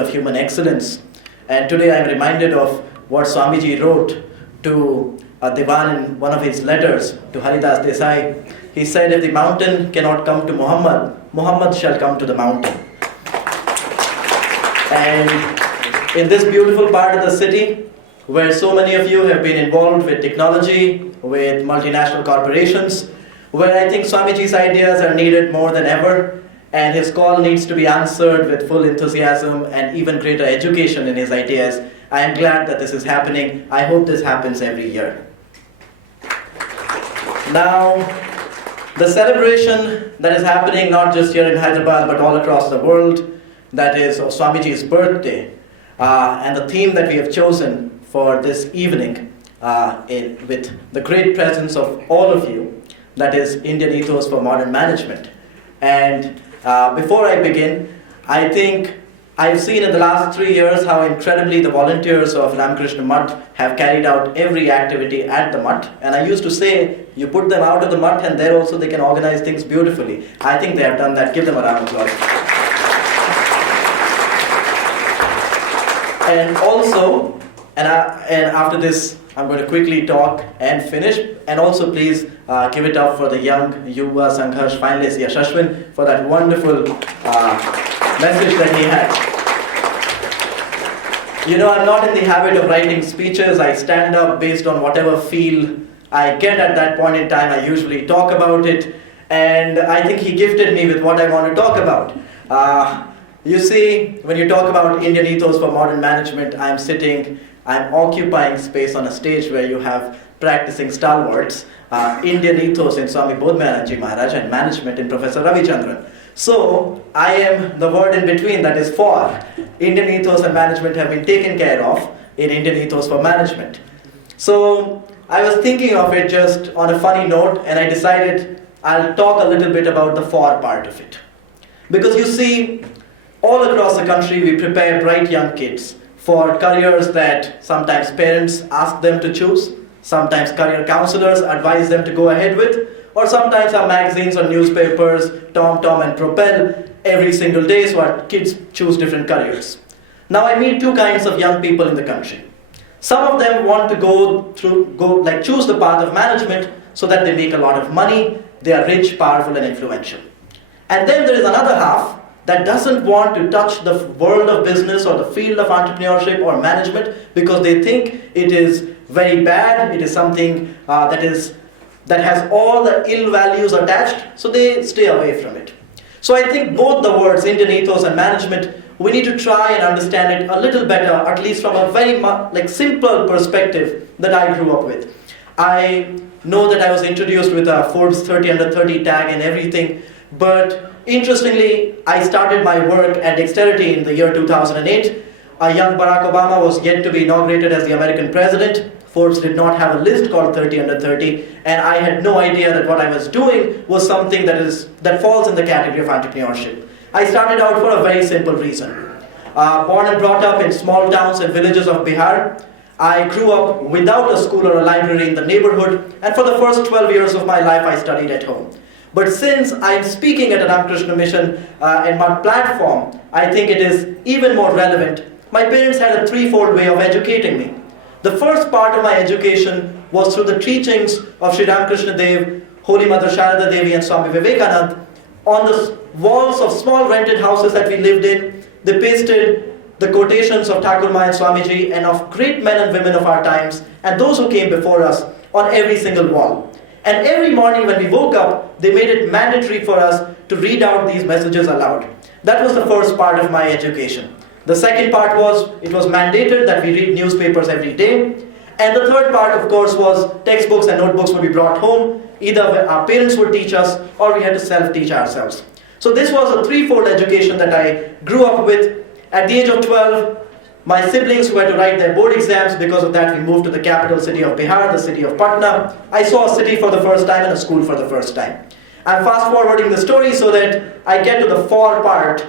of human excellence. And today I'm reminded of what Swamiji wrote to a Diwan in one of his letters to Haridas Desai. He said, if the mountain cannot come to Muhammad, Muhammad shall come to the mountain. And in this beautiful part of the city, where so many of you have been involved with technology, with multinational corporations, where I think Swamiji's ideas are needed more than ever, and his call needs to be answered with full enthusiasm and even greater education in his ideas. I am glad that this is happening. I hope this happens every year. Now, the celebration that is happening not just here in Hyderabad but all across the world, that is of Swamiji's birthday, and the theme that we have chosen for this evening with the great presence of all of you, that is Indian Ethos for Modern Management. And before I begin, I think I've seen in the last 3 years how incredibly the volunteers of Ramakrishna Mutt have carried out every activity at the Mutt. And I used to say, you put them out of the Mutt and there also they can organize things beautifully. I think they have done that. Give them a round of applause. And also, and after this, I'm going to quickly talk and finish. And also please give it up for the young Yuva Sangharsh finalist Yashashwin for that wonderful message that he had. You know, I'm not in the habit of writing speeches. I stand up based on whatever feel I get at that point in time. I usually talk about it. And I think he gifted me with what I want to talk about. You see, when you talk about Indian Ethos for Modern Management, I'm occupying space on a stage where you have practicing stalwarts, Indian Ethos in Swami Bodhmayananji Maharaj and Management in Professor Ravichandran. So, I am the word in between, that is for. Indian Ethos and Management have been taken care of in Indian Ethos for Management. So, I was thinking of it just on a funny note, and I decided I'll talk a little bit about the for part of it. Because you see, all across the country we prepare bright young kids for careers that sometimes parents ask them to choose, sometimes career counselors advise them to go ahead with, or sometimes our magazines or newspapers, Tom and Propel, every single day so our kids choose different careers. Now I meet two kinds of young people in the country. Some of them want to choose the path of management so that they make a lot of money, they are rich, powerful and influential. And then there is another half that doesn't want to touch the world of business or the field of entrepreneurship or management because they think it is very bad, it is something that has all the ill values attached, so they stay away from it. So I think both the words, Indian Ethos and Management, we need to try and understand it a little better, at least from a very simple perspective that I grew up with. I know that I was introduced with a Forbes 30 under 30 tag and everything, but interestingly, I started my work at Dexterity in the year 2008. A young Barack Obama was yet to be inaugurated as the American president. Forbes did not have a list called 30 under 30, and I had no idea that what I was doing was something that falls in the category of entrepreneurship. I started out for a very simple reason. Born and brought up in small towns and villages of Bihar, I grew up without a school or a library in the neighborhood, and for the first 12 years of my life I studied at home. But since I'm speaking at a Ramakrishna Mission and my platform, I think it is even more relevant. My parents had a threefold way of educating me. The first part of my education was through the teachings of Sri Ramakrishna Dev, Holy Mother Sharada Devi and Swami Vivekananda. On the walls of small rented houses that we lived in, they pasted the quotations of Thakur Ma and Swamiji and of great men and women of our times and those who came before us on every single wall. And every morning when we woke up, they made it mandatory for us to read out these messages aloud. That was the first part of my education. The second part was, it was mandated that we read newspapers every day. And the third part, of course, was textbooks and notebooks would be brought home. Either our parents would teach us or we had to self-teach ourselves. So this was a threefold education that I grew up with. At the age of 12, my siblings who had to write their board exams, because of that we moved to the capital city of Bihar, the city of Patna. I saw a city for the first time and a school for the first time. I'm fast forwarding the story so that I get to the for part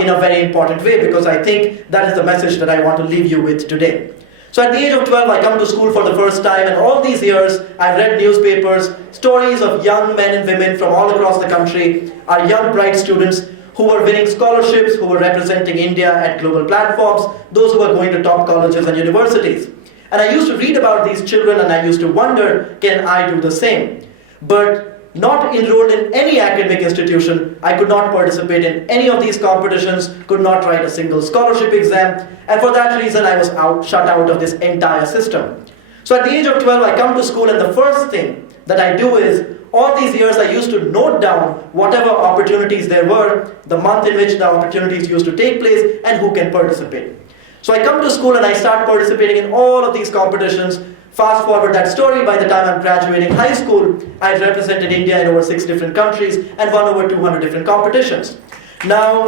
in a very important way, because I think that is the message that I want to leave you with today. So at the age of 12, I come to school for the first time, and all these years I've read newspapers, stories of young men and women from all across the country, our young bright students who were winning scholarships, who were representing India at global platforms, those who were going to top colleges and universities. And I used to read about these children and I used to wonder, can I do the same? But not enrolled in any academic institution, I could not participate in any of these competitions, could not write a single scholarship exam, and for that reason I was shut out of this entire system. So at the age of 12, I come to school and the first thing that I do is, all these years I used to note down whatever opportunities there were, the month in which the opportunities used to take place, and who can participate. So I come to school and I start participating in all of these competitions. Fast forward that story, by the time I'm graduating high school, I had represented India in over 6 different countries and won over 200 different competitions. Now,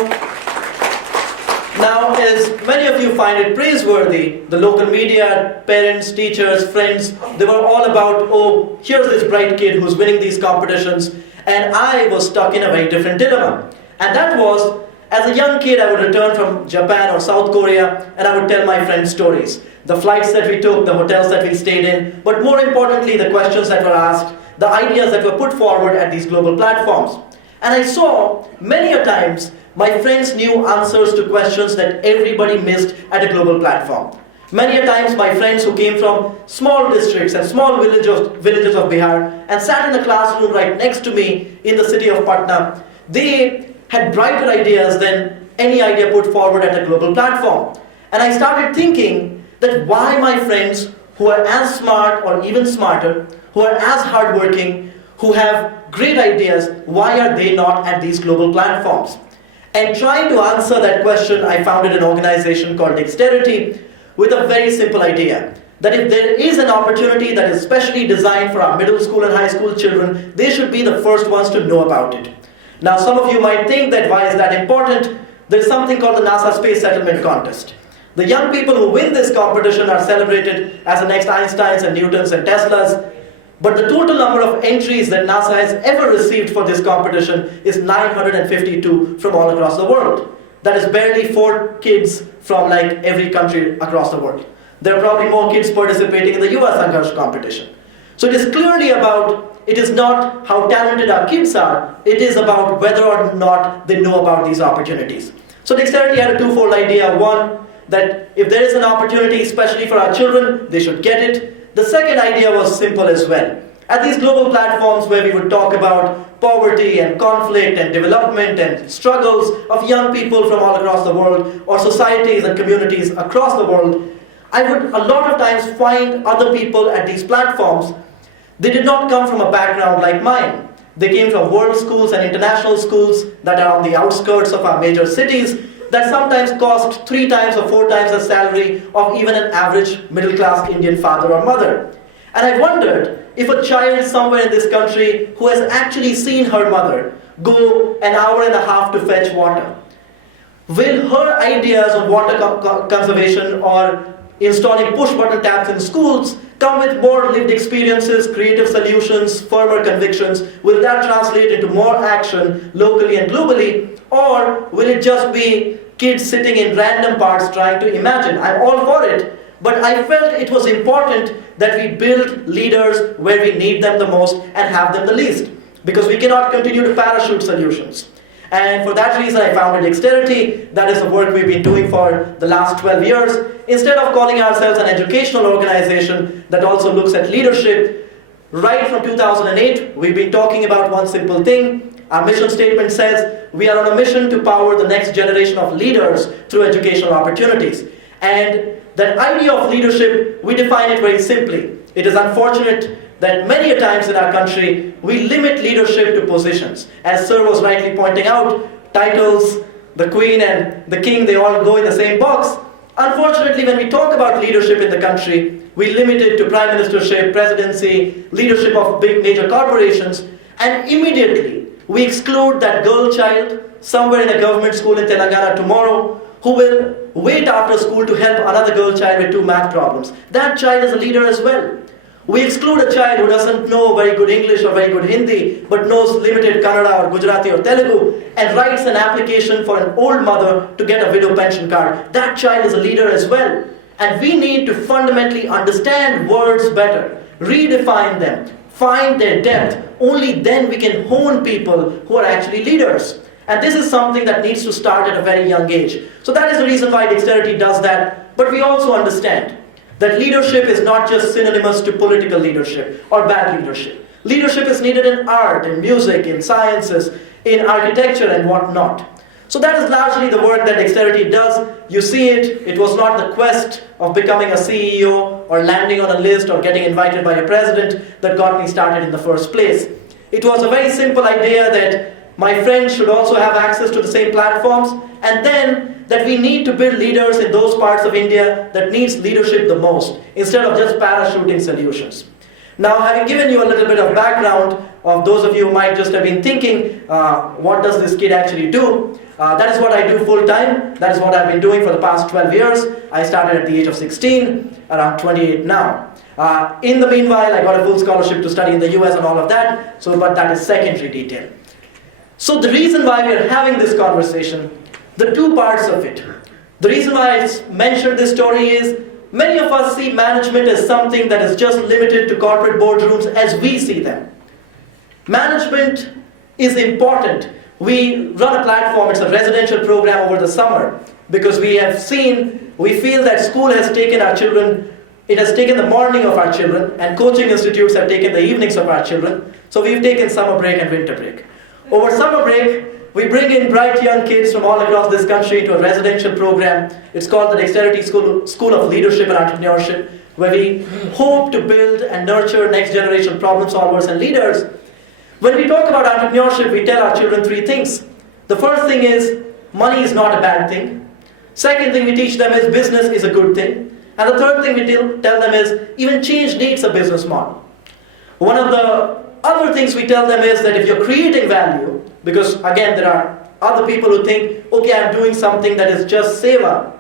as many of you find it praiseworthy, the local media, parents, teachers, friends, they were all about, oh, here's this bright kid who's winning these competitions, and I was stuck in a very different dilemma. And that was, as a young kid, I would return from Japan or South Korea, and I would tell my friends stories. The flights that we took, the hotels that we stayed in, but more importantly, the questions that were asked, the ideas that were put forward at these global platforms. And I saw, many a times, my friends knew answers to questions that everybody missed at a global platform. Many a times, my friends who came from small districts and small villages of Bihar and sat in the classroom right next to me in the city of Patna, they had brighter ideas than any idea put forward at a global platform. And I started thinking that why my friends who are as smart or even smarter, who are as hardworking, who have great ideas, why are they not at these global platforms? And trying to answer that question, I founded an organization called Dexterity with a very simple idea. That if there is an opportunity that is specially designed for our middle school and high school children, they should be the first ones to know about it. Now some of you might think that why is that important? There is something called the NASA Space Settlement Contest. The young people who win this competition are celebrated as the next Einsteins and Newtons and Teslas. But the total number of entries that NASA has ever received for this competition is 952 from all across the world. That is barely 4 kids from like every country across the world. There are probably more kids participating in the Yuva Sangharsh competition. So it is clearly about, it is not how talented our kids are, it is about whether or not they know about these opportunities. So Dexterity had a twofold idea. One, that if there is an opportunity, especially for our children, they should get it. The second idea was simple as well. At these global platforms where we would talk about poverty and conflict and development and struggles of young people from all across the world, or societies and communities across the world, I would a lot of times find other people at these platforms. They did not come from a background like mine. They came from world schools and international schools that are on the outskirts of our major cities, that sometimes cost 3 times or 4 times the salary of even an average middle-class Indian father or mother. And I wondered if a child somewhere in this country who has actually seen her mother go an hour and a half to fetch water, will her ideas on water conservation or installing push-button taps in schools come with more lived experiences, creative solutions, firmer convictions? Will that translate into more action locally and globally? Or will it just be kids sitting in random parks trying to imagine? I'm all for it, but I felt it was important that we build leaders where we need them the most and have them the least, because we cannot continue to parachute solutions. And for that reason, I founded Dexterity. That is the work we've been doing for the last 12 years. Instead of calling ourselves an educational organization that also looks at leadership, right from 2008, we've been talking about one simple thing. Our mission statement says, we are on a mission to power the next generation of leaders through educational opportunities. And that idea of leadership, we define it very simply. It is unfortunate that many a times in our country, we limit leadership to positions. As Sir was rightly pointing out, titles, the Queen and the King, they all go in the same box. Unfortunately, when we talk about leadership in the country, we limit it to prime ministership, presidency, leadership of big major corporations, and immediately we exclude that girl child somewhere in a government school in Telangana tomorrow who will wait after school to help another girl child with 2 math problems. That child is a leader as well. We exclude a child who doesn't know very good English or very good Hindi, but knows limited Kannada or Gujarati or Telugu, and writes an application for an old mother to get a widow pension card. That child is a leader as well. And we need to fundamentally understand words better, redefine them, find their depth. Only then we can hone people who are actually leaders. And this is something that needs to start at a very young age. So that is the reason why Dexterity does that. But we also understand that leadership is not just synonymous to political leadership or bad leadership. Leadership is needed in art, in music, in sciences, in architecture and whatnot. So that is largely the work that Dexterity does. You see it. It was not the quest of becoming a CEO or landing on a list or getting invited by a president that got me started in the first place. It was a very simple idea that my friends should also have access to the same platforms, and then that we need to build leaders in those parts of India that needs leadership the most, instead of just parachuting solutions. Now, having given you a little bit of background of those of you who might just have been thinking, what does this kid actually do? That is what I do full time. That is what I've been doing for the past 12 years. I started at the age of 16, around 28 now. In the meanwhile, I got a full scholarship to study in the US and all of that, but that is secondary detail. So the reason why we are having this conversation, the two parts of it. The reason why I mentioned this story is, many of us see management as something that is just limited to corporate boardrooms as we see them. Management is important. We run a platform, it's a residential program over the summer, because we feel that school has taken our children, it has taken the morning of our children, and coaching institutes have taken the evenings of our children. So we've taken summer break and winter break. Over summer break, we bring in bright young kids from all across this country into a residential program. It's called the Dexterity School of Leadership and Entrepreneurship, where we hope to build and nurture next generation problem solvers and leaders. When we talk about entrepreneurship, we tell our children three things. The first thing is, money is not a bad thing. Second thing we teach them is, business is a good thing. And the third thing we tell them is, even change needs a business model. One of the other things we tell them is that if you're creating value, because again there are other people who think, okay, I'm doing something that is just seva,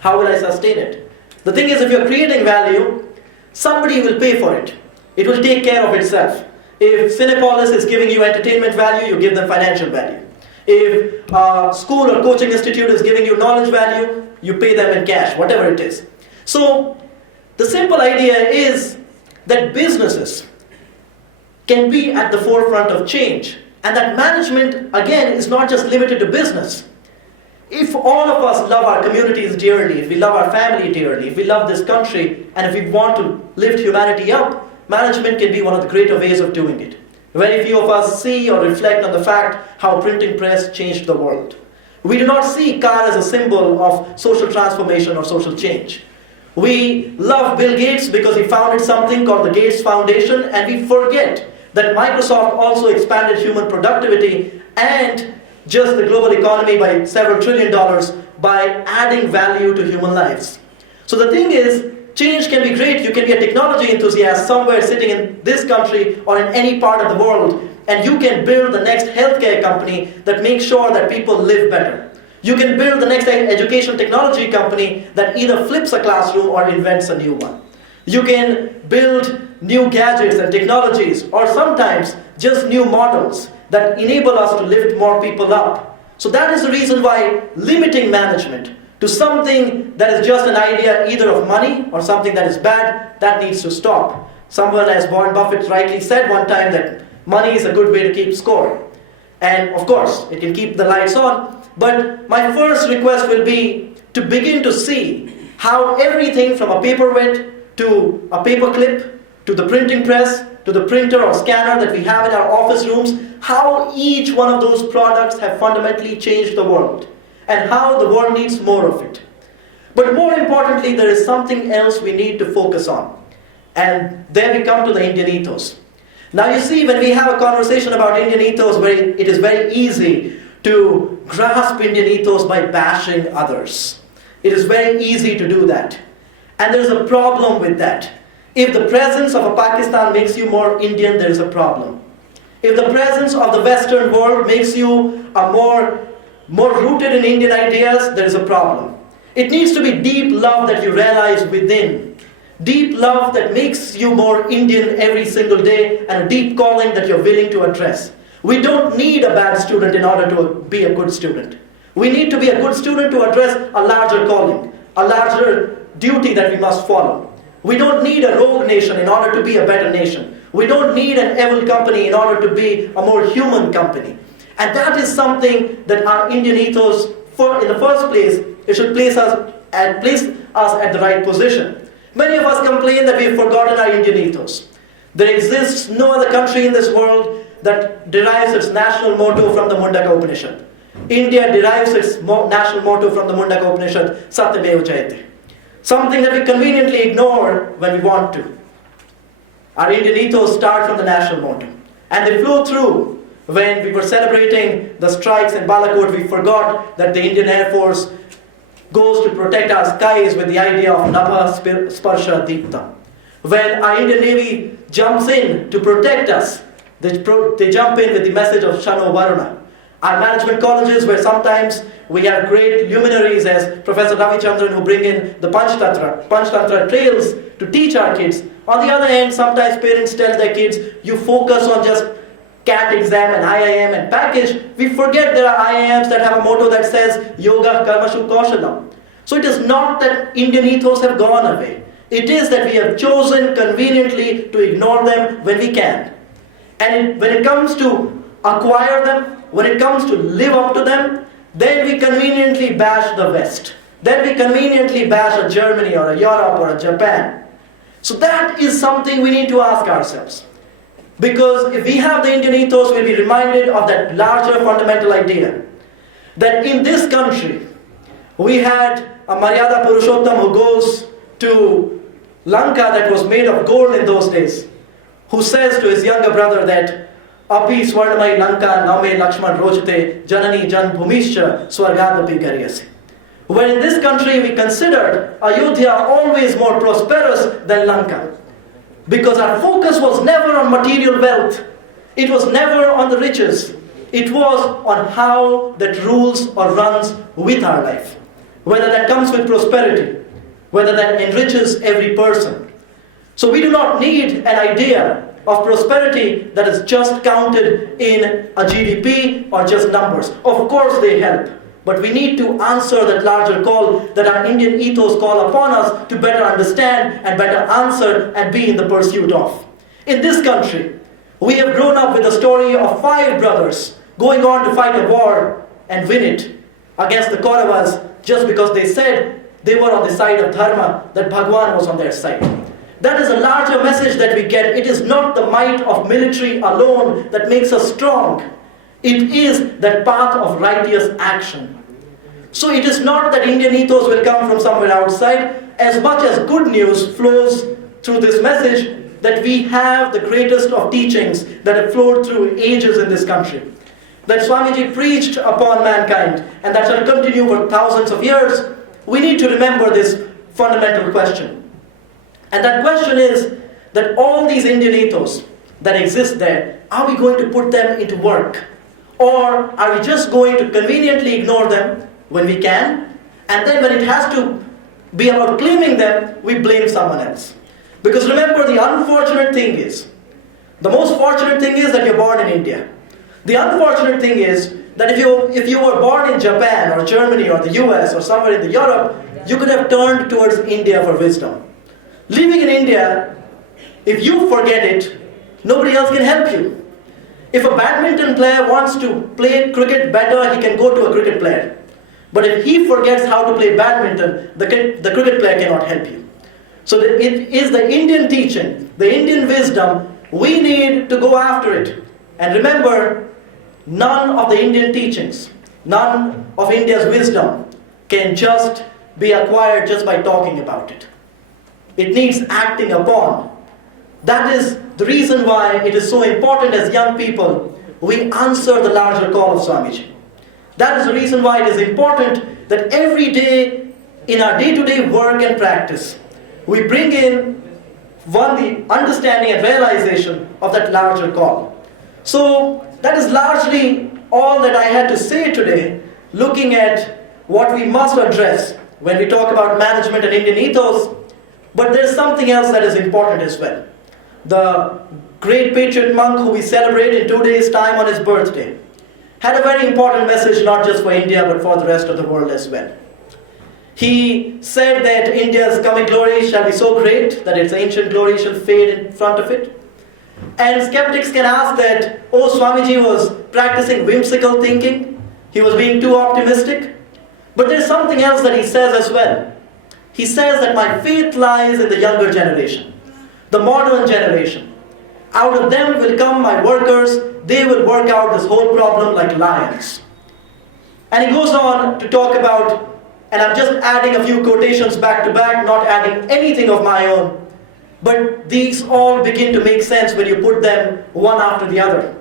how will I sustain it? The thing is, if you're creating value, somebody will pay for it. It will take care of itself. If Cinepolis is giving you entertainment value, you give them financial value. If a school or coaching institute is giving you knowledge value, you pay them in cash, whatever it is. So the simple idea is that businesses can be at the forefront of change, and that management, again, is not just limited to business. If all of us love our communities dearly, if we love our family dearly, if we love this country, and if we want to lift humanity up, management can be one of the greater ways of doing it. Very few of us see or reflect on the fact how printing press changed the world. We do not see car as a symbol of social transformation or social change. We love Bill Gates because he founded something called the Gates Foundation, and we forget that Microsoft also expanded human productivity and just the global economy by several $1 trillion by adding value to human lives. So the thing is, change can be great. You can be a technology enthusiast somewhere sitting in this country or in any part of the world, and you can build the next healthcare company that makes sure that people live better. You can build the next education technology company that either flips a classroom or invents a new one. You can build new gadgets and technologies, or sometimes just new models that enable us to lift more people up. So that is the reason why limiting management to something that is just an idea either of money or something that is bad, that needs to stop. Someone, as Warren Buffett rightly said one time, that money is a good way to keep score. And of course, it can keep the lights on. But my first request will be to begin to see how everything from a paperweight to a paperclip to the printing press to the printer or scanner that we have in our office rooms, how each one of those products have fundamentally changed the world, and how the world needs more of it. But more importantly, there is something else we need to focus on. And there we come to the Indian ethos. Now you see, when we have a conversation about Indian ethos, it is very easy to grasp Indian ethos by bashing others. It is very easy to do that. And there is a problem with that. If the presence of a Pakistan makes you more Indian, there is a problem. If the presence of the Western world makes you a more rooted in Indian ideas, there is a problem. It needs to be deep love that you realize within. Deep love that makes you more Indian every single day, and a deep calling that you're willing to address. We don't need a bad student in order to be a good student. We need to be a good student to address a larger calling, a larger duty that we must follow. We don't need a rogue nation in order to be a better nation. We don't need an evil company in order to be a more human company. And that is something that our Indian ethos, in the first place, it should place us at the right position. Many of us complain that we've forgotten our Indian ethos. There exists no other country in this world that derives its national motto from the Mundaka Upanishad. India derives its national motto from the Mundaka Upanishad, Satyameva Jayate. Something that we conveniently ignore when we want to. Our Indian ethos start from the national motto. And they flow through. When we were celebrating the strikes in Balakot, we forgot that the Indian Air Force goes to protect our skies with the idea of Nabha Sparsha Deepta. When our Indian Navy jumps in to protect us, they jump in with the message of Shano Varuna. Our management colleges, where sometimes we have great luminaries as Professor Ravichandran who bring in the Panchtantra trails to teach our kids. On the other hand, sometimes parents tell their kids, you focus on just CAT exam and IIM and package. We forget there are IIMs that have a motto that says Yoga Karmashu Kaushalam. So it is not that Indian ethos have gone away. It is that we have chosen conveniently to ignore them when we can. And when it comes to acquire them, when it comes to live up to them, then we conveniently bash the West. Then we conveniently bash a Germany or a Europe or a Japan. So that is something we need to ask ourselves. Because if we have the Indian ethos, we'll be reminded of that larger fundamental idea. That in this country, we had a Maryada Purushottam who goes to Lanka that was made of gold in those days, who says to his younger brother that Api Swarnamai Lanka Name Lakshman Rojate Janani Jan Bhumisha Swargadapi Garyasi. When in this country we considered Ayodhya always more prosperous than Lanka. Because our focus was never on material wealth. It was never on the riches. It was on how that rules or runs with our life. Whether that comes with prosperity. Whether that enriches every person. So we do not need an idea of prosperity that is just counted in a GDP or just numbers. Of course they help. But we need to answer that larger call that our Indian ethos call upon us to better understand and better answer and be in the pursuit of. In this country, we have grown up with the story of 5 brothers going on to fight a war and win it against the Kauravas just because they said they were on the side of Dharma, that Bhagwan was on their side. That is a larger message that we get. It is not the might of military alone that makes us strong. It is that path of righteous action. So it is not that Indian ethos will come from somewhere outside. As much as good news flows through this message, that we have the greatest of teachings that have flowed through ages in this country. That Swamiji preached upon mankind and that shall continue for thousands of years. We need to remember this fundamental question. And that question is that all these Indian ethos that exist there, are we going to put them into work? Or are we just going to conveniently ignore them when we can? And then when it has to be about claiming them, we blame someone else. Because remember, the unfortunate thing is, the most fortunate thing is that you're born in India. The unfortunate thing is that if you were born in Japan or Germany or the US or somewhere in Europe, you could have turned towards India for wisdom. Living in India, if you forget it, nobody else can help you. If a badminton player wants to play cricket better, he can go to a cricket player. But if he forgets how to play badminton, the cricket player cannot help you. So it is the Indian teaching, the Indian wisdom, we need to go after it. And remember, none of the Indian teachings, none of India's wisdom can just be acquired just by talking about it. It needs acting upon. That is the reason why it is so important as young people, we answer the larger call of Swamiji. That is the reason why it is important that every day in our day-to-day work and practice, we bring in the understanding and realization of that larger call. So that is largely all that I had to say today, looking at what we must address when we talk about management and Indian ethos. But there's something else that is important as well. The great patriot monk who we celebrate in 2 days' time on his birthday had a very important message, not just for India but for the rest of the world as well. He said that India's coming glory shall be so great that its ancient glory shall fade in front of it. And skeptics can ask that, oh, Swamiji was practicing whimsical thinking, he was being too optimistic. But there's something else that he says as well. He says that my faith lies in the younger generation, the modern generation. Out of them will come my workers, they will work out this whole problem like lions. And he goes on to talk about, and I'm just adding a few quotations back to back, not adding anything of my own, but these all begin to make sense when you put them one after the other.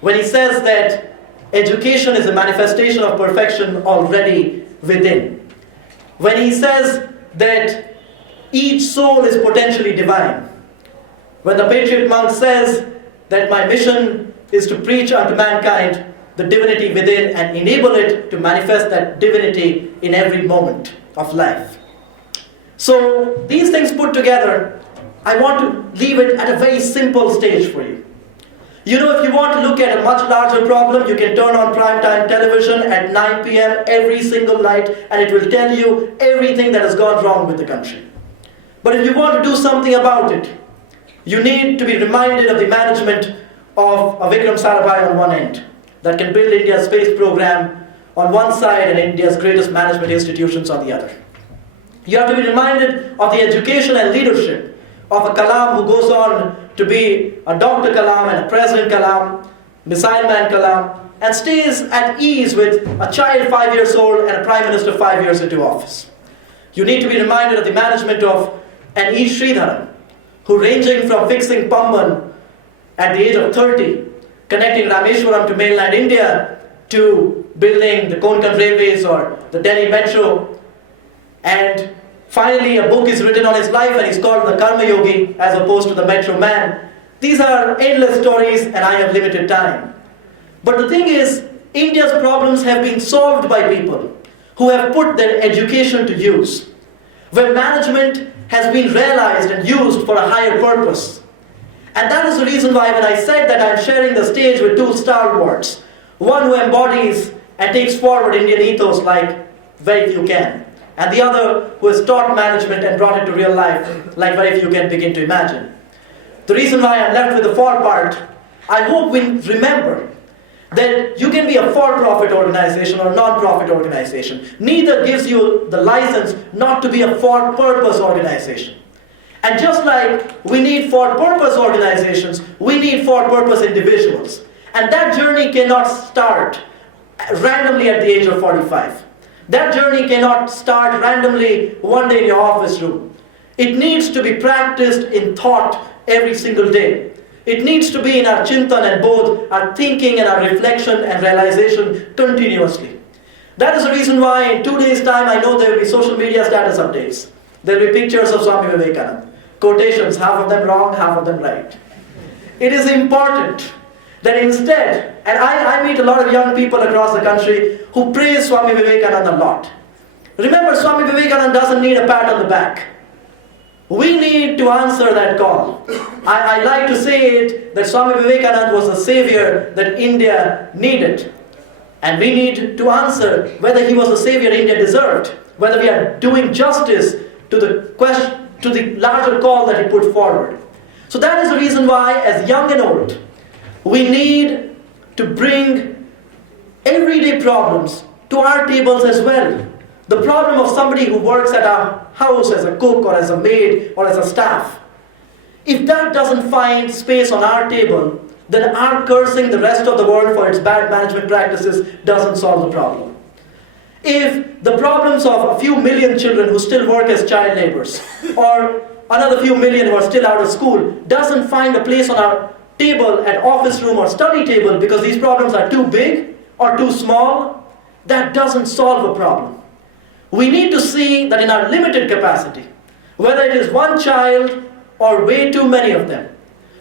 When he says that education is a manifestation of perfection already within. When he says that each soul is potentially divine. When the patriot monk says that my mission is to preach unto mankind the divinity within and enable it to manifest that divinity in every moment of life. So these things put together, I want to leave it at a very simple stage for you. You know, if you want to look at a much larger problem, you can turn on primetime television at 9 p.m. every single night and it will tell you everything that has gone wrong with the country. But if you want to do something about it, you need to be reminded of the management of a Vikram Sarabhai on one end that can build India's space program on one side and India's greatest management institutions on the other. You have to be reminded of the education and leadership of a Kalam who goes on to be a Dr. Kalam and a President Kalam, Missile Man Kalam, and stays at ease with a child 5 years old and a Prime Minister 5 years into office. You need to be reminded of the management of an E. Sridharan, who ranging from fixing Pamban at the age of 30, connecting Rameshwaram to mainland India, to building the Konkan railways or the Delhi metro, and finally a book is written on his life and he's called the Karma Yogi as opposed to the Metro Man. These are endless stories and I have limited time. But the thing is, India's problems have been solved by people who have put their education to use, where management has been realized and used for a higher purpose. And that is the reason why when I said that I'm sharing the stage with two stalwarts, one who embodies and takes forward Indian ethos like very few can, and the other who has taught management and brought it to real life like very few can begin to imagine. The reason why I'm left with the for part, I hope we remember that you can be a for-profit organization or a non-profit organization. Neither gives you the license not to be a for-purpose organization. And just like we need for-purpose organizations, we need for-purpose individuals. And that journey cannot start randomly at the age of 45. That journey cannot start randomly one day in your office room. It needs to be practiced in thought every single day. It needs to be in our chintan and both our thinking and our reflection and realization continuously. That is the reason why in 2 days' time I know there will be social media status updates. There will be pictures of Swami Vivekananda. Quotations, half of them wrong, half of them right. It is important that instead, and I meet a lot of young people across the country who praise Swami Vivekananda a lot. Remember, Swami Vivekananda doesn't need a pat on the back. We need to answer that call. I like to say it that Swami Vivekananda was the savior that India needed. And we need to answer whether he was the savior India deserved, whether we are doing justice to the question, to the larger call that he put forward. So that is the reason why, as young and old, we need to bring everyday problems to our tables as well. The problem of somebody who works at a house as a cook or as a maid or as a staff. If that doesn't find space on our table, then our cursing the rest of the world for its bad management practices doesn't solve the problem. If the problems of a few million children who still work as child laborers or another few million who are still out of school doesn't find a place on our table at office room or study table because these problems are too big or too small, that doesn't solve a problem. We need to see that in our limited capacity, whether it is one child or way too many of them,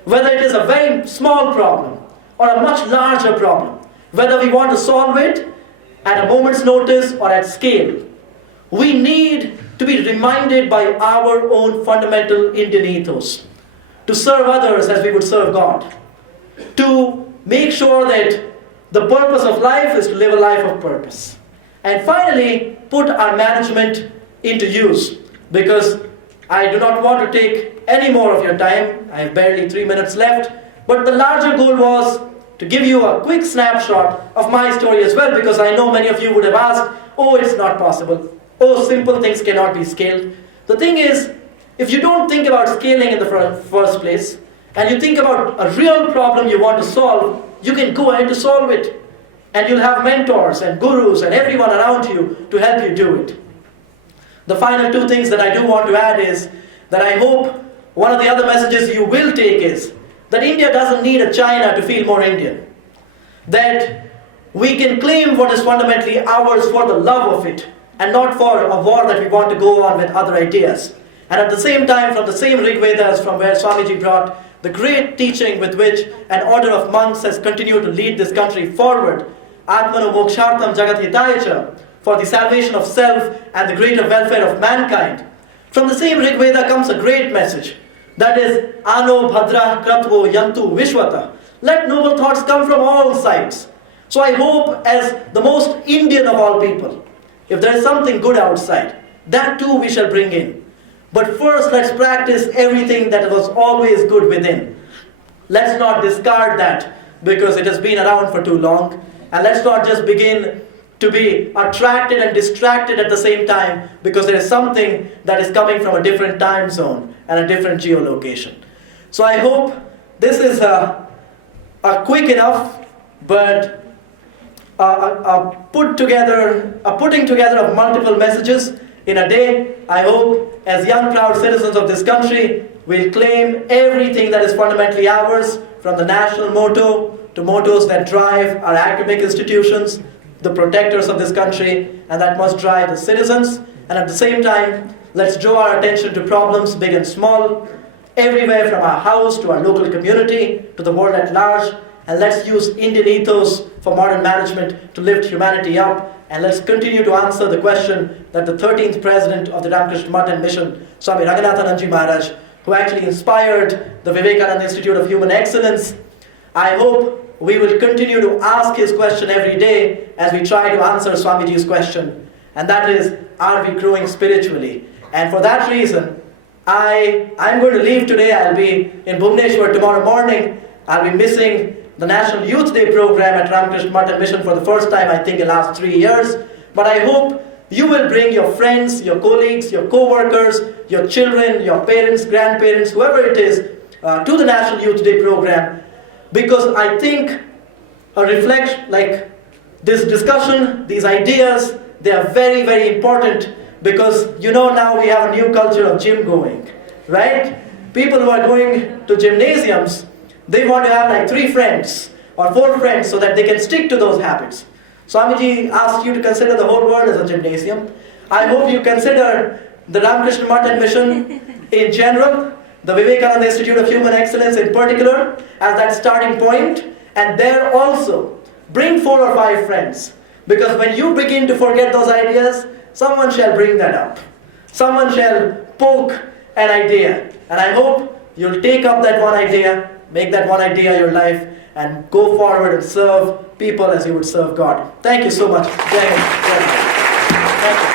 whether it is a very small problem or a much larger problem, whether we want to solve it at a moment's notice or at scale, we need to be reminded by our own fundamental Indian ethos to serve others as we would serve God, to make sure that the purpose of life is to live a life of purpose. And finally, put our management into use, because I do not want to take any more of your time. I have barely 3 minutes left. But the larger goal was to give you a quick snapshot of my story as well, because I know many of you would have asked, oh, it's not possible. Oh, simple things cannot be scaled. The thing is, if you don't think about scaling in the first place, and you think about a real problem you want to solve, you can go ahead to solve it. And you'll have mentors and gurus and everyone around you to help you do it. The final two things that I do want to add is that I hope one of the other messages you will take is that India doesn't need a China to feel more Indian. That we can claim what is fundamentally ours for the love of it, and not for a war that we want to go on with other ideas. And at the same time, from the same Rig Vedas from where Swamiji brought the great teaching with which an order of monks has continued to lead this country forward, Atmano Mokshartham Jagat Hitaya, for the salvation of self and the greater welfare of mankind. From the same Rig Veda comes a great message. That is, Ano Bhadra Kratvo Yantu Vishwata. Let noble thoughts come from all sides. So I hope, as the most Indian of all people, if there is something good outside, that too we shall bring in. But first, let's practice everything that was always good within. Let's not discard that because it has been around for too long. And let's not just begin to be attracted and distracted at the same time because there is something that is coming from a different time zone and a different geolocation. So I hope this is a quick enough but a putting together of multiple messages in a day. I hope as young proud citizens of this country we'll claim everything that is fundamentally ours, from the national motto to mottos that drive our academic institutions, the protectors of this country, and that must drive the citizens. And at the same time, let's draw our attention to problems big and small, everywhere from our house to our local community to the world at large. And let's use Indian ethos for modern management to lift humanity up. And let's continue to answer the question that the 13th president of the Ramakrishna Math and Mission, Swami Raghunathananji Maharaj, who actually inspired the Vivekananda Institute of Human Excellence, I hope we will continue to ask his question every day as we try to answer Swamiji's question. And that is, are we growing spiritually? And for that reason, I'm going to leave today. I'll be in Bhubaneswar tomorrow morning. I'll be missing the National Youth Day program at Ramakrishna Math and Mission for the first time, I think, in the last 3 years. But I hope you will bring your friends, your colleagues, your co-workers, your children, your parents, grandparents, whoever it is, to the National Youth Day program. Because I think a reflection like this discussion, these ideas, they are very, very important, because now we have a new culture of gym going, right? People who are going to gymnasiums, they want to have like 3 friends or 4 friends so that they can stick to those habits. Swamiji asked you to consider the whole world as a gymnasium. I hope you consider the Ramakrishna Math and Mission in general, the Vivekananda Institute of Human Excellence in particular, as that starting point, and there also bring 4 or 5 friends. Because when you begin to forget those ideas, someone shall bring that up. Someone shall poke an idea. And I hope you'll take up that one idea, make that one idea your life, and go forward and serve people as you would serve God. Thank you so much. Thank you.